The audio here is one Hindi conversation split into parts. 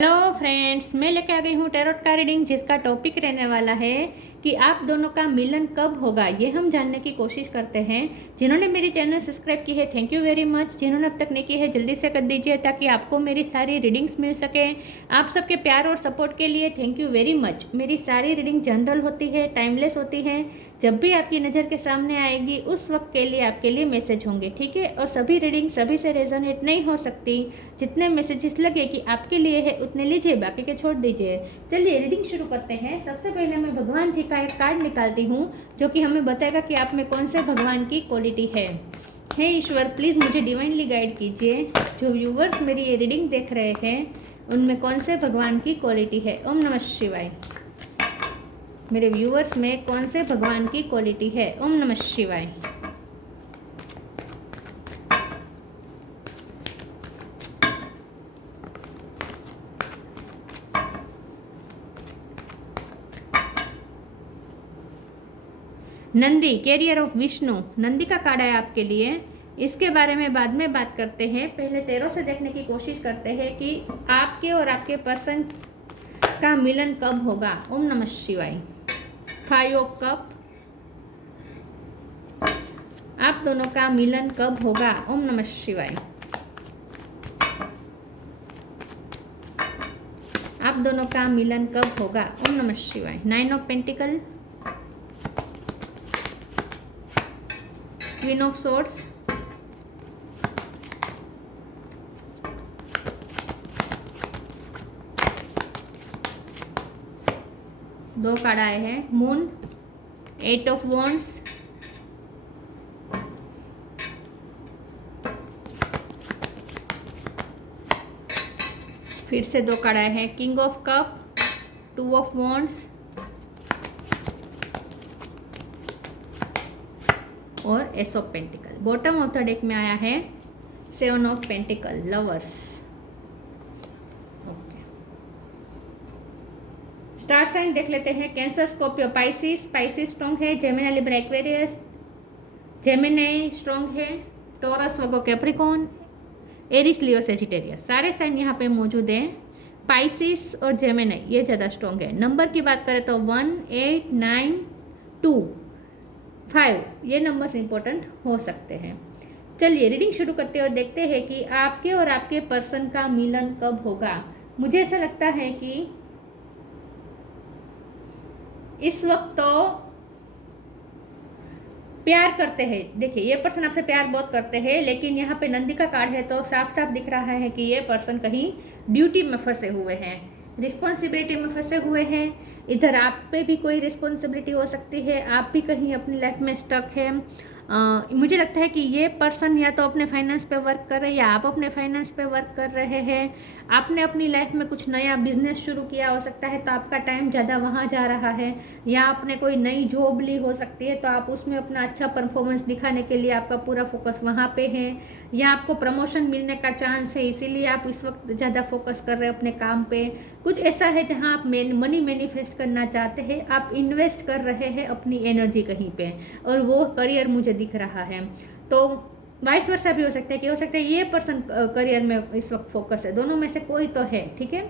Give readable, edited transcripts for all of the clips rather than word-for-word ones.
हेलो फ्रेंड्स, मैं लेके आ गई हूँ टैरोट का रीडिंग, जिसका टॉपिक रहने वाला है कि आप दोनों का मिलन कब होगा। ये हम जानने की कोशिश करते हैं। जिन्होंने मेरी चैनल सब्सक्राइब की है, थैंक यू वेरी मच। जिन्होंने अब तक नहीं की है, जल्दी से कर दीजिए ताकि आपको मेरी सारी रीडिंग्स मिल सके। आप सबके प्यार और सपोर्ट के लिए थैंक यू वेरी मच। मेरी सारी रीडिंग जनरल होती है, टाइमलेस होती है। जब भी आपकी नज़र के सामने आएगी उस वक्त के लिए आपके लिए मैसेज होंगे, ठीक है। और सभी रीडिंग सभी से रेजोनेट नहीं हो सकती। जितने मैसेजेस लगे कि आपके लिए है उतने लीजिए, बाकी के छोड़ दीजिए। चलिए रीडिंग शुरू करते हैं। सबसे पहले मैं भगवान जी का एक कार्ड निकालती हूँ जो कि हमें बताएगा कि आप में कौन से भगवान की क्वालिटी है। हे ईश्वर, प्लीज़ मुझे डिवाइनली गाइड कीजिए। जो व्यूवर्स मेरी ये रीडिंग देख रहे हैं उनमें कौन से भगवान की क्वालिटी है। ओम नमः शिवाय। मेरे व्यूवर्स में कौन से भगवान की क्वालिटी है। ओम नमः शिवाय। Nandi, carrier of Vishnu. नंदी का कार्ड है आपके लिए। इसके बारे में बाद में बात करते हैं। पहले तेरों से देखने की कोशिश करते हैं कि आपके और आपके पर्सन का मिलन कब होगा। ओम नमः शिवाय। 5 ऑफ कप। आप दोनों का मिलन कब होगा। ओम नमः शिवाय। आप दोनों का मिलन कब होगा। ओम नमः शिवाय। 9 of pentacle, queen of swords, दो कार्ड आए हैं। मून, 8 ऑफ वॉन्ड्स, फिर से दो कार्ड आए हैं। King of cup, 2 of wands और ace of pentacle. Bottom of the deck में आया है 7 of pentacle, lovers. Okay, star sign देख लेते हैं। Cancer, Scorpio, Pisces. Pisces strong है। Gemini, Libra, Aquarius. Gemini strong है। Taurus, Virgo, Capricorn, Aries, Leo, Sagittarius. सारे साइन यहाँ पे मौजूद हैं। पाइसिस और जेमिनी ये ज़्यादा स्ट्रॉन्ग है। नंबर की बात करें तो 1, 8, 9, 2, 5 ये नंबर्स इंपॉर्टेंट हो सकते हैं। चलिए रीडिंग शुरू करते और देखते हैं कि आपके और आपके पर्सन का मिलन कब होगा। मुझे ऐसा लगता है कि इस वक्त तो प्यार करते हैं। देखिए, ये पर्सन आपसे प्यार बहुत करते हैं, लेकिन यहाँ पे नंदी का कार्ड है तो साफ साफ दिख रहा है कि ये पर्सन कहीं ड्यूटी में फंसे हुए हैं, रिस्पॉन्सिबिलिटी में फंसे हुए हैं। इधर आप पे भी कोई रिस्पॉन्सिबिलिटी हो सकती है, आप भी कहीं अपनी लाइफ में स्टक है। मुझे लगता है कि ये पर्सन या तो अपने फाइनेंस पे वर्क कर रहे हैं या आप अपने फाइनेंस पे वर्क कर रहे हैं। आपने अपनी लाइफ में कुछ नया बिजनेस शुरू किया हो सकता है तो आपका टाइम ज़्यादा वहाँ जा रहा है, या आपने कोई नई जॉब ली हो सकती है तो आप उसमें अपना अच्छा परफॉर्मेंस दिखाने के लिए आपका पूरा फोकस वहाँ पे है, या आपको प्रमोशन मिलने का चांस है इसीलिए आप इस वक्त ज़्यादा फोकस कर रहे हैं अपने काम पे। कुछ ऐसा है जहाँ आप मनी मैनिफेस्ट करना चाहते हैं, आप इन्वेस्ट कर रहे हैं अपनी एनर्जी कहीं पे, और वो करियर मुझे दिख रहा है। तो वाइस वर्सा भी हो सकता है कि हो सकता है ये पर्सन करियर में इस वक्त फोकस है। दोनों में से कोई तो है, ठीक है।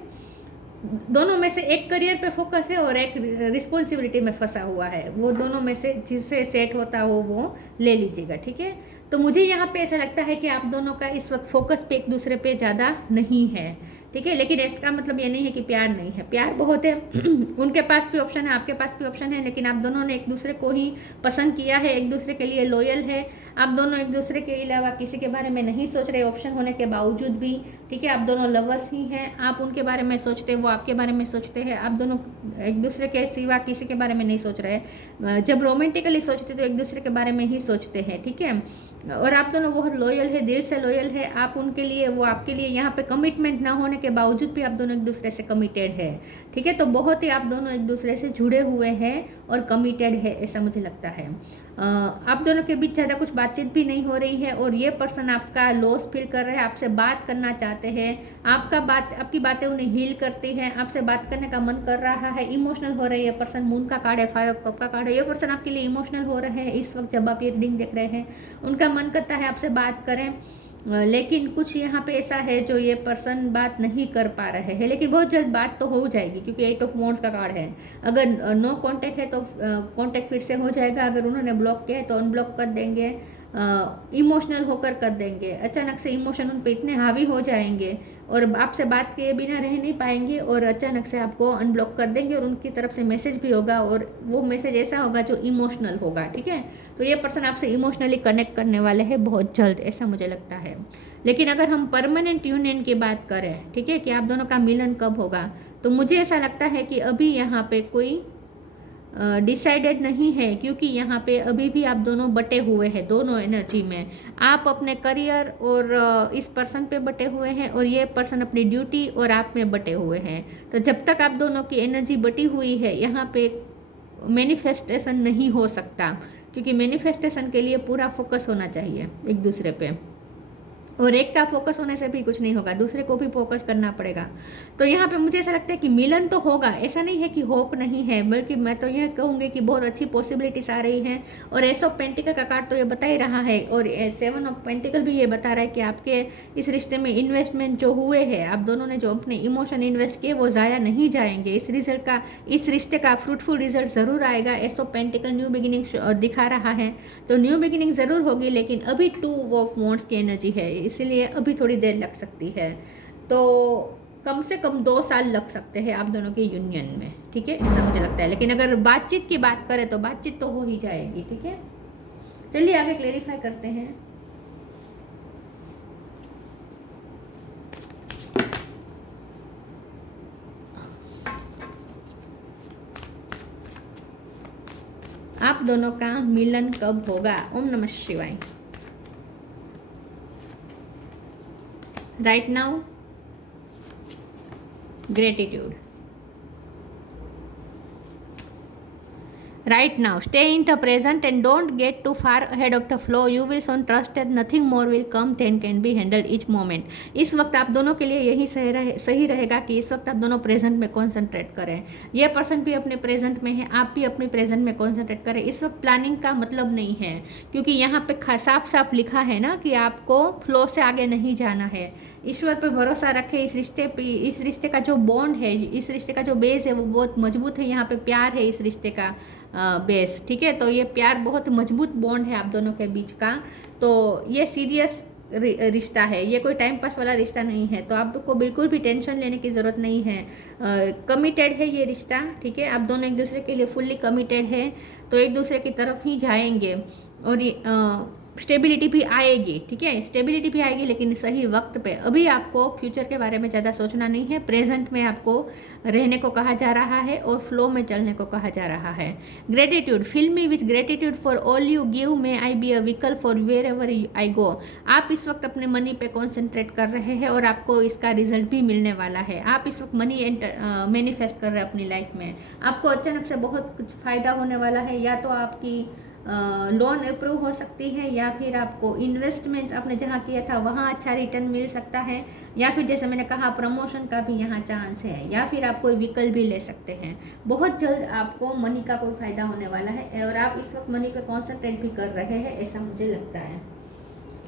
दोनों में से एक करियर पे फोकस है और एक रिस्पॉन्सिबिलिटी में फंसा हुआ है। वो दोनों में से जिससे सेट होता हो वो ले लीजिएगा, ठीक है। तो मुझे यहाँ पे ऐसा लगता है कि आप दोनों का इस वक्त फोकस पे एक दूसरे पे ज़्यादा नहीं है, ठीक है। लेकिन इसका मतलब ये नहीं है कि प्यार नहीं है, प्यार बहुत है। उनके पास भी ऑप्शन है, आपके पास भी ऑप्शन है, लेकिन आप दोनों ने एक दूसरे को ही पसंद किया है, एक दूसरे के लिए लॉयल है। आप दोनों एक दूसरे के अलावा किसी के बारे में नहीं सोच रहे, ऑप्शन होने के बावजूद भी, ठीक है। आप दोनों लवर्स ही हैं, आप उनके बारे में सोचते हैं, वो आपके बारे में सोचते हैं। आप दोनों एक दूसरे के सिवा किसी के बारे में नहीं सोच रहे। जब रोमांटिकली सोचते तो एक दूसरे के बारे में ही सोचते हैं, ठीक है। और आप दोनों बहुत लॉयल है, दिल से लॉयल है। आप उनके लिए, वो आपके लिए। यहाँ पे कमिटमेंट ना होने के बावजूद भी आप दोनों एक दूसरे से कमिटेड है, ठीक है। तो बहुत ही आप दोनों एक दूसरे से जुड़े हुए हैं और कमिटेड है, ऐसा मुझे लगता है। आप दोनों के बीच ज़्यादा कुछ बातचीत भी नहीं हो रही है, और ये पर्सन आपका लॉस फील कर रहे हैं, आपसे बात करना चाहते हैं। आपकी बातें उन्हें हील करती हैं, आपसे बात करने का मन कर रहा है, इमोशनल हो रही है पर्सन। मून का कार्ड है, 5 ऑफ कप का कार्ड है। ये पर्सन आपके लिए इमोशनल हो रहे हैं इस वक्त जब आप ये रीडिंग देख रहे हैं। उनका मन करता है आपसे बात करें, लेकिन कुछ यहाँ पे ऐसा है जो ये पर्सन बात नहीं कर पा रहे हैं, लेकिन बहुत जल्द बात तो हो जाएगी क्योंकि 8 ऑफ वांड्स का कार्ड है। अगर नो कांटेक्ट है तो कांटेक्ट फिर से हो जाएगा, अगर उन्होंने ब्लॉक किया है तो अनब्लॉक कर देंगे, इमोशनल होकर कर देंगे, अचानक से इमोशन उन पर इतने हावी हो जाएंगे और आपसे बात किए बिना रह नहीं पाएंगे और अचानक से आपको अनब्लॉक कर देंगे और उनकी तरफ से मैसेज भी होगा और वो मैसेज ऐसा होगा जो इमोशनल होगा, ठीक है। तो ये पर्सन आपसे इमोशनली कनेक्ट करने वाले हैं बहुत जल्द, ऐसा मुझे लगता है। लेकिन अगर हम परमानेंट यूनियन की बात करें, ठीक है, कि आप दोनों का मिलन कब होगा, तो मुझे ऐसा लगता है कि अभी यहाँ पे कोई डिसाइडेड नहीं है, क्योंकि यहाँ पे अभी भी आप दोनों बटे हुए हैं, दोनों एनर्जी में। आप अपने करियर और इस पर्सन पे बटे हुए हैं और ये पर्सन अपनी ड्यूटी और आप में बटे हुए हैं। तो जब तक आप दोनों की एनर्जी बटी हुई है यहाँ पे मैनिफेस्टेशन नहीं हो सकता, क्योंकि मैनिफेस्टेशन के लिए पूरा फोकस होना चाहिए एक दूसरे पे, और एक का फोकस होने से भी कुछ नहीं होगा, दूसरे को भी फोकस करना पड़ेगा। तो यहाँ पे मुझे ऐसा लगता है कि मिलन तो होगा, ऐसा नहीं है कि होप नहीं है, बल्कि मैं तो यह कहूँगी कि बहुत अच्छी पॉसिबिलिटीज आ रही हैं। और एस ऑफ पेंटिकल का कार्ड तो ये बता ही रहा है और 7 ऑफ पेंटिकल भी ये बता रहा है कि आपके इस रिश्ते में इन्वेस्टमेंट जो हुए हैं, आप दोनों ने जो अपने इमोशन इन्वेस्ट किए वो ज़ाया नहीं जाएंगे। इस रिश्ते का फ्रूटफुल रिजल्ट ज़रूर आएगा। S of pentacle new beginning दिखा रहा है, तो न्यू बिगिनिंग ज़रूर होगी, लेकिन अभी 2 ऑफ वांड्स की एनर्जी है, इसीलिए अभी थोड़ी देर लग सकती है। तो कम से कम 2 साल लग सकते हैं आप दोनों के यूनियन में, ठीक है, ऐसा मुझे लगता है। लेकिन अगर बातचीत की बात करें तो बातचीत तो हो ही जाएगी, ठीक है। चलिए आगे क्लेरिफाई करते हैं। आप दोनों का मिलन कब होगा? ओम नमः शिवाय। Right now gratitude. Right now stay in the present and don't get too far ahead of the flow. You will soon trust that nothing more will come than can be handled each moment. इस वक्त आप दोनों के लिए यही सही रहेगा कि इस वक्त आप दोनों प्रेजेंट में कॉन्सेंट्रेट करें। ये पर्सन भी अपने प्रेजेंट में है, आप भी अपने प्रेजेंट में कॉन्सेंट्रेट करें। इस वक्त प्लानिंग का मतलब नहीं है, क्योंकि यहाँ पे साफ साफ लिखा है ना कि आपको फ्लो से आगे नहीं जाना है। ईश्वर पर भरोसा रखें। इस रिश्ते का जो बॉन्ड है, इस रिश्ते का जो बेस है वो बहुत मजबूत है। यहाँ पे प्यार है इस रिश्ते का बेस, ठीक है। तो ये प्यार बहुत मजबूत बॉन्ड है आप दोनों के बीच का। तो ये सीरियस रिश्ता है, ये कोई टाइम पास वाला रिश्ता नहीं है। तो आपको बिल्कुल भी टेंशन लेने की ज़रूरत नहीं है। कमिटेड है ये रिश्ता, ठीक है। आप दोनों एक दूसरे के लिए फुल्ली कमिटेड है, तो एक दूसरे की तरफ ही जाएंगे और स्टेबिलिटी भी आएगी, ठीक है। स्टेबिलिटी भी आएगी, लेकिन सही वक्त पे। अभी आपको फ्यूचर के बारे में ज़्यादा सोचना नहीं है। प्रेजेंट में आपको रहने को कहा जा रहा है और फ्लो में चलने को कहा जा रहा है। Gratitude, fill me with gratitude for all you give, may I be a vehicle for wherever I go. आप इस वक्त अपने मनी पे कॉन्सेंट्रेट कर रहे हैं और आपको इसका रिजल्ट भी मिलने वाला है। आप इस वक्त मनी मैनिफेस्ट कर रहे हैं अपनी लाइफ में। आपको अचानक से बहुत कुछ फ़ायदा होने वाला है, या तो आपकी लोन अप्रूव हो सकती है, या फिर आपको इन्वेस्टमेंट आपने जहाँ किया था वहाँ अच्छा रिटर्न मिल सकता है, या फिर जैसे मैंने कहा प्रमोशन का भी यहाँ चांस है, या फिर आप कोई व्हीकल भी ले सकते हैं। बहुत जल्द आपको मनी का कोई फ़ायदा होने वाला है और आप इस वक्त मनी पे कॉन्सेंट्रेट भी कर रहे हैं, ऐसा मुझे लगता है।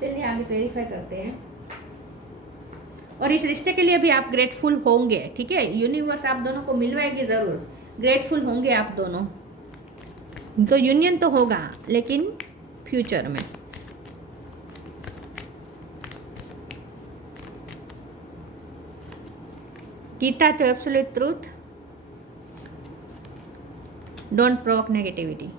चलिए आगे वेरीफाई करते हैं। और इस रिश्ते के लिए भी आप ग्रेटफुल होंगे, ठीक है। यूनिवर्स आप दोनों को मिलवाएगी ज़रूर, ग्रेटफुल होंगे आप दोनों। तो यूनियन तो होगा, लेकिन फ्यूचर में। गीता तो absolute truth, don't provoke negativity.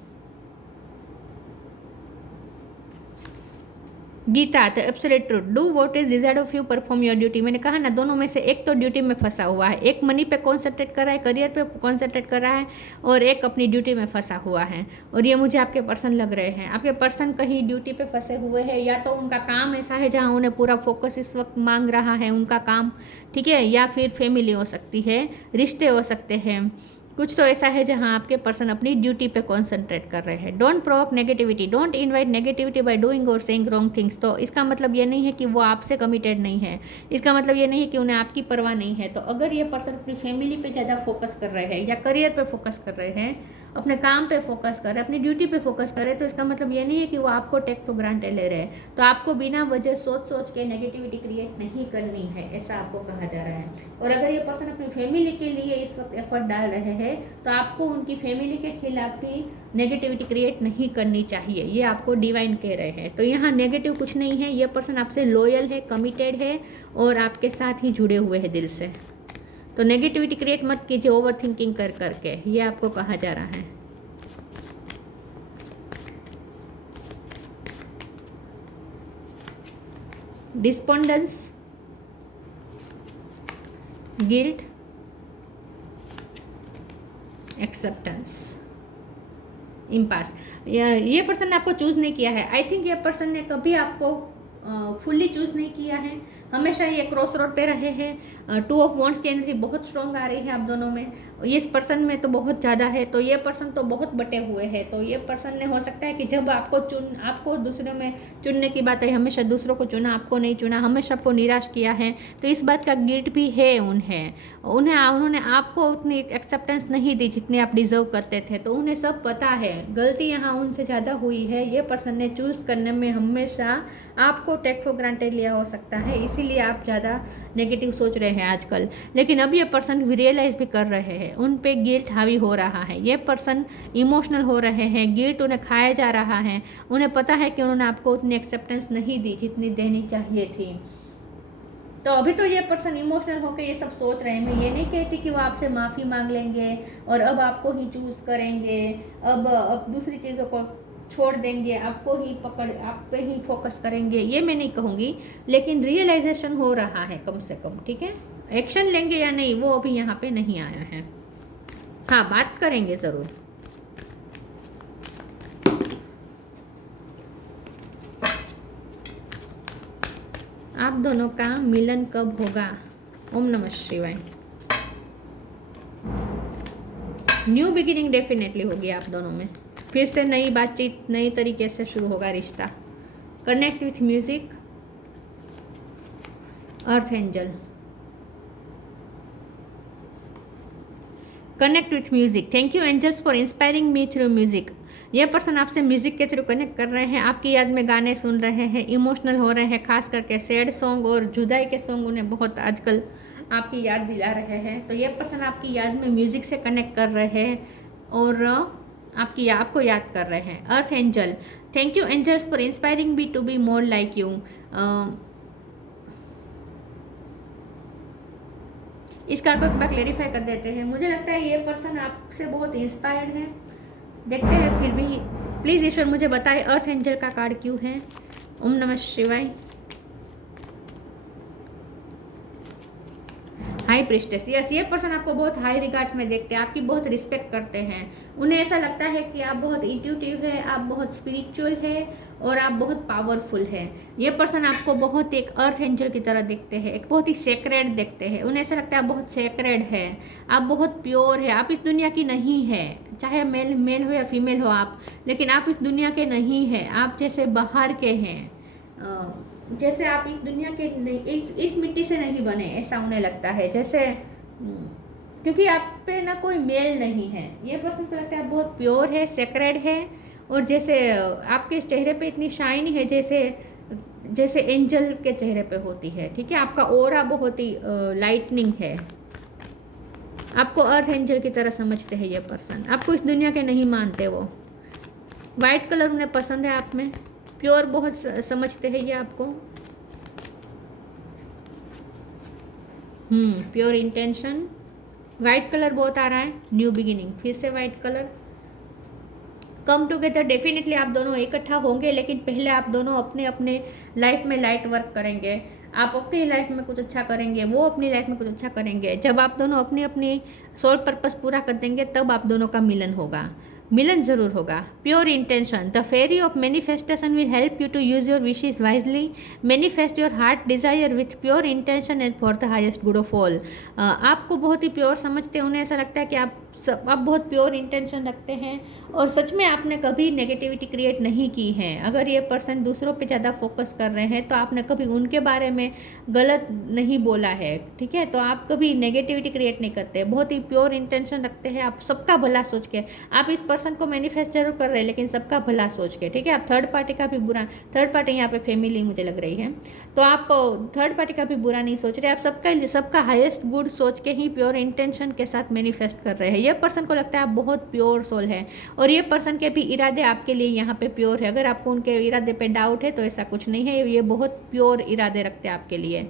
Gita तो absolute truth, do what is desired of you, perform your duty. मैंने कहा ना, दोनों में से एक तो ड्यूटी में फंसा हुआ है, एक मनी पे कॉन्सेंट्रेट कर रहा है, करियर पे कॉन्सेंट्रेट कर रहा है, और एक अपनी ड्यूटी में फंसा हुआ है। और ये मुझे आपके पर्सन लग रहे हैं। आपके पर्सन कहीं ड्यूटी पे फंसे हुए हैं, या तो उनका काम ऐसा है जहाँ उन्हें पूरा फोकस इस वक्त मांग रहा है उनका काम, ठीक है, या फिर फैमिली हो सकती है, रिश्ते हो सकते हैं। कुछ तो ऐसा है जहां आपके पर्सन अपनी ड्यूटी पे कॉन्सेंट्रेट कर रहे हैं। Don't provoke negativity, don't invite negativity by doing और सेइंग रॉन्ग थिंग्स। तो इसका मतलब ये नहीं है कि वो आपसे कमिटेड नहीं है, इसका मतलब ये नहीं है कि उन्हें आपकी परवाह नहीं है। तो अगर ये पर्सन अपनी फैमिली पे ज़्यादा फोकस कर रहे हैं या करियर पे फोकस कर रहे हैं, अपने काम पे फोकस करे, अपनी ड्यूटी पे फोकस करे, तो इसका मतलब ये नहीं है कि वो आपको टेक फॉर ग्रांटेड ले रहे हैं। तो आपको बिना वजह सोच के नेगेटिविटी क्रिएट नहीं करनी है, ऐसा आपको कहा जा रहा है। और अगर ये पर्सन अपनी फैमिली के लिए इस वक्त एफर्ट डाल रहे हैं तो आपको उनकी फैमिली के खिलाफ भी नेगेटिविटी क्रिएट नहीं करनी चाहिए, ये आपको डिवाइन कह रहे हैं। तो यहाँ नेगेटिव कुछ नहीं है, ये पर्सन आपसे लॉयल है, कमिटेड है और आपके साथ ही जुड़े हुए हैं दिल से। तो नेगेटिविटी क्रिएट मत कीजिए ओवर थिंकिंग कर करके, ये आपको कहा जा रहा है। Despondence, guilt, acceptance, impasse. ये पर्सन ने आपको चूज नहीं किया है। आई थिंक ये पर्सन ने कभी आपको फुल्ली चूज नहीं किया है, हमेशा ये क्रॉस रोड पे रहे हैं। 2 ऑफ वॉन्ड्स की एनर्जी बहुत स्ट्रॉन्ग आ रही है आप दोनों में, इस पर्सन में तो बहुत ज़्यादा है। तो ये पर्सन तो बहुत बटे हुए हैं। तो ये पर्सन ने हो सकता है कि जब आपको दूसरों में चुनने की बात आई, हमेशा दूसरों को चुना, आपको नहीं चुना, हमेशा आपको निराश किया है। तो इस बात का गिल्ट भी है उन्होंने आपको उतनी एक्सेप्टेंस नहीं दी जितनी आप डिजर्व करते थे। तो उन्हें सब पता है, गलती यहाँ उनसे ज़्यादा हुई है। ये पर्सन ने चूज़ करने में हमेशा आपको टेक फॉर ग्रांटेड लिया हो सकता है, इसीलिए आप ज़्यादा नेगेटिव सोच रहे हैं आजकल। लेकिन अब ये पर्सन रियलाइज़ भी कर रहे हैं, उन पे गिल्ट हावी हो रहा है। ये पर्सन इमोशनल हो रहे हैं, गिल्ट उन्हें खाया जा रहा है। उन्हें पता है कि उन्होंने आपको उतनी एक्सेप्टेंस नहीं दी जितनी देनी चाहिए थी। तो अभी तो ये पर्सन इमोशनल होकर ये सब सोच रहे हैं। मैं ये नहीं कहती कि वो आपसे माफ़ी मांग लेंगे और अब आपको ही चूज़ करेंगे, अब दूसरी चीज़ों को छोड़ देंगे, आप पे ही फोकस करेंगे, ये मैं नहीं कहूँगी। लेकिन रियलाइजेशन हो रहा है कम से कम, ठीक है। एक्शन लेंगे या नहीं वो अभी यहाँ पे नहीं आया है। हाँ, बात करेंगे ज़रूर। आप दोनों का मिलन कब होगा? ओम नमः शिवाय। न्यू बिगिनिंग डेफिनेटली होगी आप दोनों में, फिर से नई बातचीत, नई तरीके से शुरू होगा रिश्ता। Connect with music, earth angel. Connect with music, thank you angels for inspiring me through music. यह पर्सन आपसे म्यूजिक के थ्रू कनेक्ट कर रहे हैं, आपकी याद में गाने सुन रहे हैं, इमोशनल हो रहे हैं, खास करके सैड सॉन्ग और जुदाई के सॉन्ग उन्हें बहुत आजकल आपकी याद दिला रहे हैं। तो यह पर्सन आपकी याद में म्यूजिक से कनेक्ट कर रहे हैं और आपको याद कर रहे हैं। Earth angel, thank you angels for inspiring me to be more like you. इसका को एक बार क्लेरिफाई कर देते हैं। मुझे लगता है ये पर्सन आपसे बहुत इंस्पायर्ड है। देखते हैं, फिर भी प्लीज़ ईश्वर मुझे बताए अर्थ एंजल का कार्ड क्यों है। ओम नमः शिवाय। हाई प्रिस्टेस, यस, ये पर्सन आपको बहुत हाई रिगार्ड्स में देखते हैं, आपकी बहुत रिस्पेक्ट करते हैं। उन्हें ऐसा लगता है कि आप बहुत इंट्यूटिव है, आप बहुत स्पिरिचुअल है और आप बहुत पावरफुल है। ये पर्सन आपको बहुत एक अर्थ एंजल की तरह देखते हैं, एक बहुत ही सेक्रेड देखते हैं। उन्हें ऐसा लगता है आप बहुत सेक्रेड है, आप बहुत प्योर है, आप इस दुनिया की नहीं है। चाहे मेल हो या फीमेल हो आप, लेकिन आप इस दुनिया के नहीं है। आप जैसे बाहर के हैं, जैसे आप इस दुनिया के इस मिट्टी से नहीं बने, ऐसा उन्हें लगता है। जैसे क्योंकि आप पे ना कोई मेल नहीं है। ये पर्सन को लगता है आप बहुत प्योर है, सेक्रेड है और जैसे आपके चेहरे पे इतनी शाइनी है जैसे एंजल के चेहरे पे होती है, ठीक है। आपका ऑरा बहुत ही लाइटनिंग है। आपको अर्थ एंजल की तरह समझते हैं ये पर्सन, आपको इस दुनिया के नहीं मानते। वो वाइट कलर उन्हें पसंद है आप में, प्योर बहुत समझते हैं ये आपको। प्योर इंटेंशन, वाइट कलर बहुत आ रहा है। न्यू बिगिनिंग, फिर से white colour. Come together, definitely आप दोनों इकट्ठा होंगे, लेकिन पहले आप दोनों अपने अपने लाइफ में लाइट वर्क करेंगे। आप अपनी लाइफ में कुछ अच्छा करेंगे, वो अपनी लाइफ में कुछ अच्छा करेंगे। जब आप दोनों अपनी अपनी सोल पर्पस पूरा कर देंगे तब आप दोनों का मिलन होगा। मिलन जरूर होगा। Pure intention, the fairy of manifestation will help you to use your wishes wisely. Manifest your heart desire with pure intention and for the highest good of all. आपको बहुत ही प्योर समझते हैं, उन्हें ऐसा लगता है कि आप आप बहुत प्योर इंटेंशन रखते हैं और सच में आपने कभी नेगेटिविटी क्रिएट नहीं की है। अगर ये पर्सन दूसरों पे ज़्यादा फोकस कर रहे हैं तो आपने कभी उनके बारे में गलत नहीं बोला है, ठीक है। तो आप कभी नेगेटिविटी क्रिएट नहीं करते, बहुत ही प्योर इंटेंशन रखते हैं आप सबका भला सोच के। आप इस पर्सन को मैनिफेस्ट जरूर कर रहे हैं लेकिन सबका भला सोच के, ठीक है। आप थर्ड पार्टी का भी बुरा, थर्ड पार्टी यहाँ पे फैमिली मुझे लग रही है, तो आप थर्ड पार्टी का भी बुरा नहीं सोच रहे, आप सबका हाईएस्ट गुड सोच के ही प्योर इंटेंशन के साथ मैनिफेस्ट कर रहे हैं। ये पर्सन को लगता है आप बहुत प्योर सोल है और ये पर्सन के भी इरादे आपके लिए यहाँ पे प्योर है। अगर आपको उनके इरादे पे डाउट है तो ऐसा कुछ नहीं है, ये बहुत प्योर इरादे रखते हैं आपके लिए,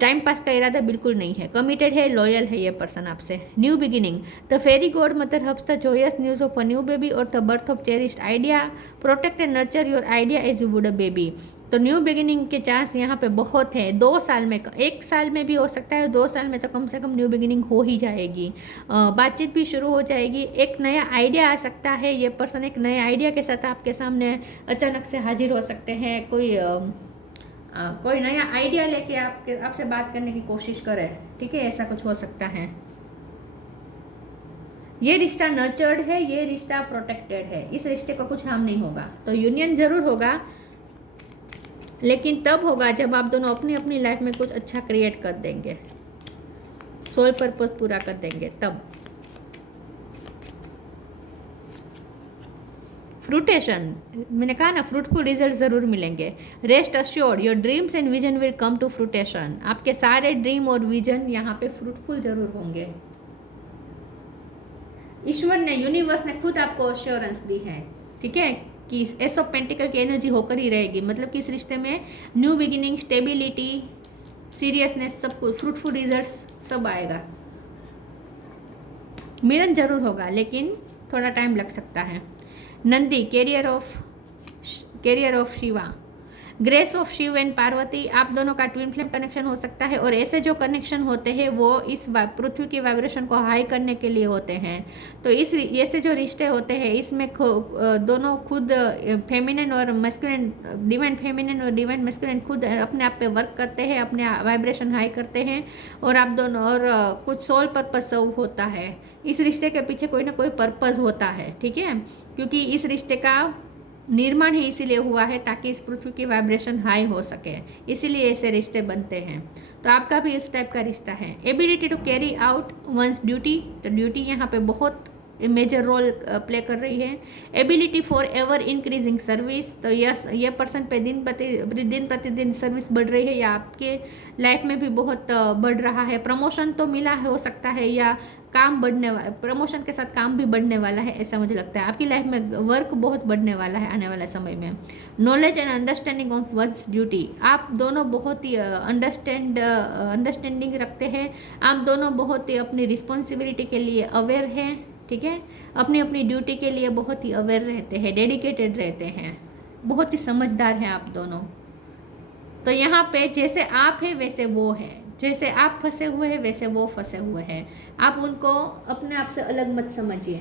टाइम पास का इरादा बिल्कुल नहीं है। कमिटेड है, लॉयल है ये पर्सन आपसे। New beginning, the fairy godmother hubs the joyous news of a new baby और the birth of cherished idea, protect and nurture your idea as you would a baby. तो न्यू बिगिनिंग के चांस यहाँ पे बहुत है। 2 साल में, 1 साल में भी हो सकता है, 2 साल में तो कम से कम न्यू बिगिनिंग हो ही जाएगी। बातचीत भी शुरू हो जाएगी, एक नया आइडिया आ सकता है। ये पर्सन एक नए आइडिया के साथ आपके सामने अचानक से हाजिर हो सकते हैं। कोई नया आइडिया लेके आपसे बात करने की कोशिश करे, ठीक है, ऐसा कुछ हो सकता है। ये रिश्ता नर्चर्ड है, ये रिश्ता प्रोटेक्टेड है, इस रिश्ते को कुछ हार्म नहीं होगा। तो यूनियन जरूर होगा लेकिन तब होगा जब आप दोनों अपनी अपनी लाइफ में कुछ अच्छा क्रिएट कर देंगे, सोल पर्पस पूरा कर देंगे तब। फ्रूटेशन, मैंने कहा ना फ्रूटफुल रिजल्ट जरूर मिलेंगे। Rest assured, your dreams and vision will come to fruition. आपके सारे ड्रीम और विजन यहाँ पे फ्रूटफुल जरूर होंगे। ईश्वर ने, यूनिवर्स ने खुद आपको अश्योरेंस दी है, ठीक है, कि एस ऑफ पेंटिकल की एनर्जी होकर ही रहेगी। मतलब कि इस रिश्ते में न्यू बिगिनिंग, स्टेबिलिटी, सीरियसनेस, सब कुछ, फ्रूटफुल रिजल्ट्स सब आएगा। मिलन जरूर होगा लेकिन थोड़ा टाइम लग सकता है। Nandi, carrier of Shiva, grace of Shiv and Parvati, आप दोनों का ट्विन फ्लेम कनेक्शन हो सकता है। और ऐसे जो कनेक्शन होते हैं वो इस पृथ्वी की वाइब्रेशन को हाई करने के लिए होते हैं। तो ऐसे जो रिश्ते होते हैं इसमें दोनों खुद फेमिनिन और मैस्कुलिन, डिवाइन फेमिनिन और डिवाइन मैस्कुलिन खुद अपने आप पे वर्क करते हैं, अपने वाइब्रेशन हाई करते हैं। और आप दोनों, और कुछ सोल पर्पस सर्व होता है। इस रिश्ते के पीछे कोई ना कोई पर्पस होता है, ठीक है, क्योंकि इस रिश्ते का निर्माण ही इसीलिए हुआ है ताकि इस पृथ्वी की वाइब्रेशन हाई हो सके, इसीलिए ऐसे रिश्ते बनते हैं। तो आपका भी इस टाइप का रिश्ता है। Ability to carry out one's duty, तो ड्यूटी यहाँ पे बहुत मेजर रोल प्ले कर रही है। Ability for ever increasing service, तो ये पर्सन पे दिन प्रतिदिन सर्विस बढ़ रही है या आपके लाइफ में भी बहुत बढ़ रहा है। प्रमोशन तो मिला हो सकता है या काम बढ़ने वाला, प्रमोशन के साथ काम भी बढ़ने वाला है, ऐसा मुझे लगता है। आपकी लाइफ में वर्क बहुत बढ़ने वाला है आने वाले समय में। Knowledge and understanding of once duty, आप दोनों बहुत ही अंडरस्टैंडिंग रखते हैं। आप दोनों बहुत ही अपनी रिस्पॉन्सिबिलिटी के लिए अवेयर हैं, ठीक है, अपनी अपनी ड्यूटी के लिए बहुत ही अवेयर रहते हैं, डेडिकेटेड रहते हैं, बहुत ही समझदार हैं आप दोनों। तो यहाँ पे जैसे आप हैं वैसे वो है, जैसे आप फंसे हुए हैं वैसे वो फंसे हुए हैं। आप उनको अपने आप से अलग मत समझिए।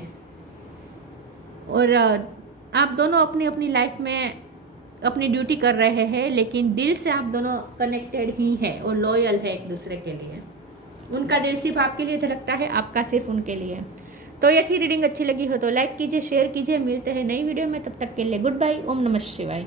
और आप दोनों अपनी अपनी लाइफ में अपनी ड्यूटी कर रहे हैं लेकिन दिल से आप दोनों कनेक्टेड ही हैं और लॉयल है एक दूसरे के लिए। उनका दिल सिर्फ आपके लिए धड़कता है, आपका सिर्फ उनके लिए। तो ये थी रीडिंग, अच्छी लगी हो तो लाइक कीजिए, शेयर कीजिए। मिलते हैं नई वीडियो में, तब तक के लिए गुड बाय, ओम नमः शिवाय।